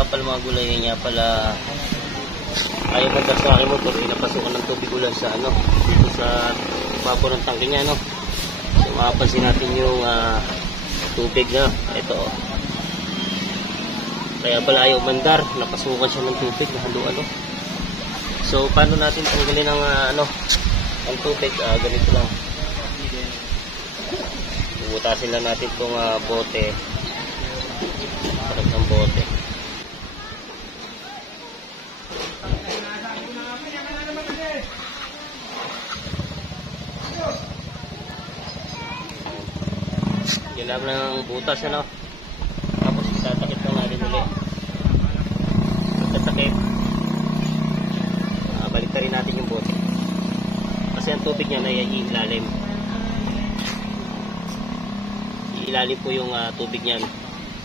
nga pala mga gulay, yun nga pala ayaw magdas sa aking motor, pinapasukan ng tubig ulan sa ano, dito sa babo ng tangke niya, no. So makapansin natin yung tubig na ito, oh. Kaya pala ayaw mandar, napasukan siya ng tubig na haluan, no. So paano natin tanggalin ang ang tubig? Ganito lang, bubutasin lang natin itong bote, sarap ng bote. Yan lang ng butas, ano. Tapos itatakip lang natin ulit. Itatakip, balik rin natin yung bote kasi ang tubig niya na iilalim. Ilalim po yung tubig niyan.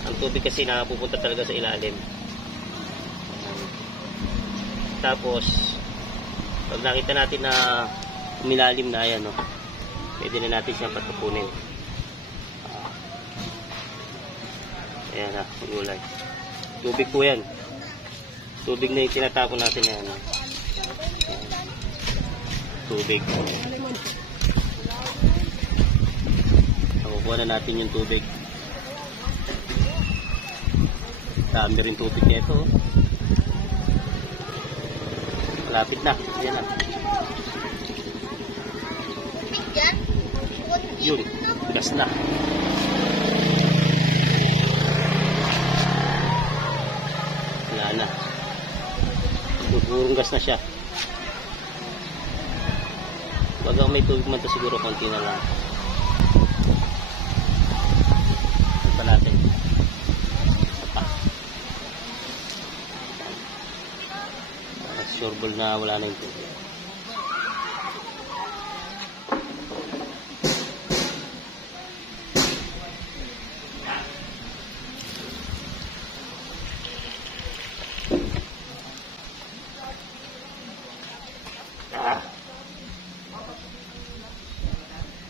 Ang tubig kasi napupunta talaga sa ilalim. Tapos pag nakita natin na umilalim na, ayan, no, pwede na natin siyang patupunin. Ayan na, gulay. Tubig po yan. Tubig na yung tinatapon natin yan. Tubig. Nakukuha na natin yung tubig. Dami rin tubig niya ito. Malapit na. Ayan na. Yun. Gas na. Wala na. Purong gas na siya. Wag may tubig man to, siguro konti na lang. Ito natin. Sureball na wala na yung tubig.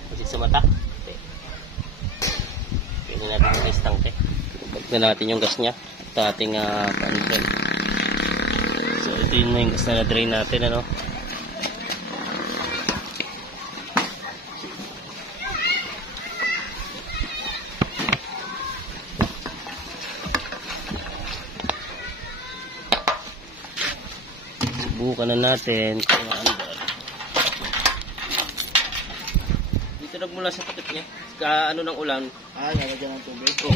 Masik sa mata. Pwede natin yung gas tank. Balik na natin yung gas nya at ating pansin. So ito yung gas na na-drain natin, ano. Subukan na natin kung andar. Dito nagmula sa takip niya. Ano ng ulan. Nalagyan ng tubig. Oo.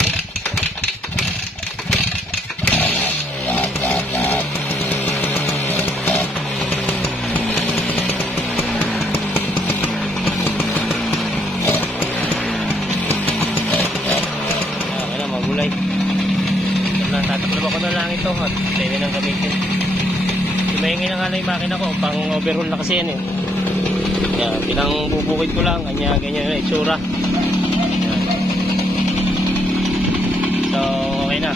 Kaya magulay. Tataklob ako na lang ito at pwede nang gamitin. Tumahingi na nga na yung makina ko, pang overhaul na kasi yan eh. Yan, pinangbubukid ko lang, ganyan na itsura. Yan. So okay na.